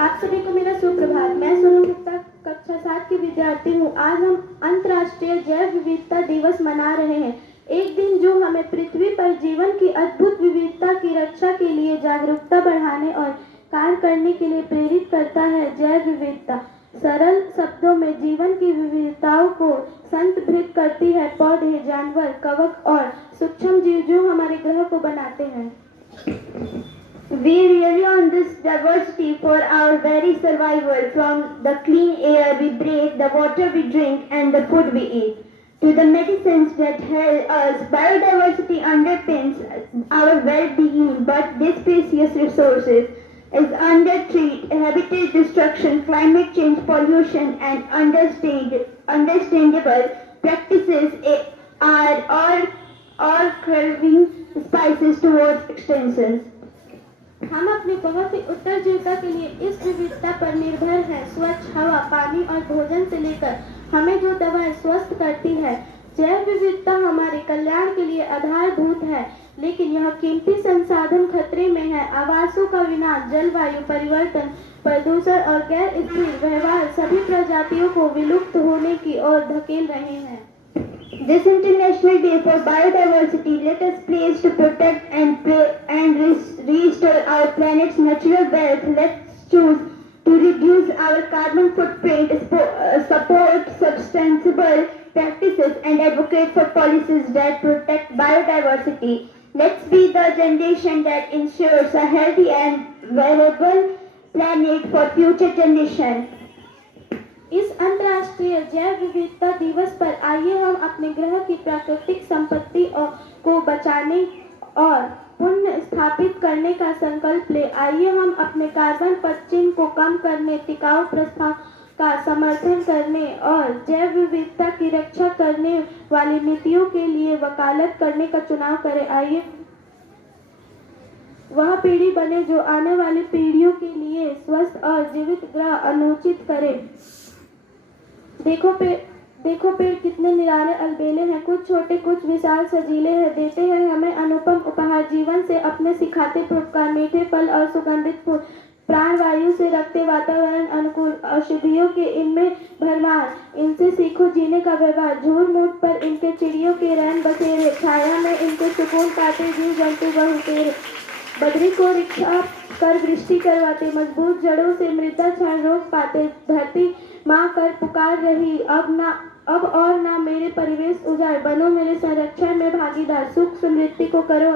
आप सभी को मेरा सुप्रभात। मैं सोनू गुप्ता कक्षा 7 की विद्यार्थी हूँ। आज हम अंतर्राष्ट्रीय जैव विविधता दिवस मना रहे हैं। एक दिन जो हमें पृथ्वी पर जीवन की अद्भुत विविधता की रक्षा के लिए जागरूकता बढ़ाने और कार्य करने के लिए प्रेरित करता है। जैव विविधता सरल शब्दों में जीवन की विविधताओं को संदर्भित करती है। पौधे, जानवर, कवक और सूक्ष्म जीव जो हमारे ग्रह को बनाते हैं। We rely on this diversity for our very survival, from the clean air we breathe, the water we drink, and the food we eat, to the medicines that help us. Biodiversity underpins our well-being, but this precious resources is under threat. Habitat destruction, climate change, pollution, and understandable practices are all curving spices towards extensions. हम अपनी बहुत ही उत्तरजीविता के लिए इस विविधता पर निर्भर हैं। स्वच्छ हवा, पानी और भोजन से लेकर हमें जो दवाएं स्वस्थ करती है। जैव विविधता हमारे कल्याण के लिए आधारभूत है, लेकिन यह कीमती संसाधन खतरे में है। आवासों का विनाश, जलवायु परिवर्तन, प्रदूषण और गैर स्थिर व्यवहार सभी प्रजातियों को विलुप्त होने की ओर धकेल रहे हैं। This International Day for Biodiversity let us pledge to protect and restore our planet's natural wealth. Let's choose to reduce our carbon footprint, support sustainable practices, and advocate for policies that protect biodiversity. Let's be the generation that ensures a healthy and valuable planet for future generations. इस अंतर्राष्ट्रीय जैव विविधता दिवस पर आइए हम अपने ग्रह की प्राकृतिक संपत्ति को बचाने और पुनः स्थापित करने का संकल्प ले। आइए हम अपने कार्बन पदचिह्न को कम करने, टिकाऊ प्रस्ताव का समर्थन करने और जैव विविधता की रक्षा करने वाली नीतियों के लिए वकालत करने का चुनाव करें। आइए वह पीढ़ी बने जो आने वाली पीढ़ियों के लिए स्वस्थ और जीवित ग्रह अनुचित करे। देखो पेड़ कितने निराले अलबेले हैं, कुछ छोटे कुछ विशाल सजीले हैं। देते हैं हमें अनुपम उपहार, जीवन से अपने सिखाते पुरस्कार, मीठे फल और सुगंधित फूल, प्राणवायु से रखते वातावरण अनुकूल, औषधियों के इनमें भरमार। इनसे सीखो जीने का व्यवहार, झूठ मूठ पर इनके चिड़ियों के रैन बसेरे, छाया में इनके सुकून पाते जीव जंतु बहुतेरे। बदरी को रिक्शा कर वृष्टि करवाते, मजबूत जड़ों से मृदा क्षण रोक पाते। धरती माँ कर पुकार रही, अब और ना मेरे परिवेश उजाड़, बनो मेरे संरक्षण में भागीदार। सुख समृद्धि को करो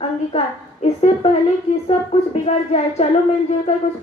अंगीकार, इससे पहले कि सब कुछ बिगड़ जाए। चलो मिलजुल कर कुछ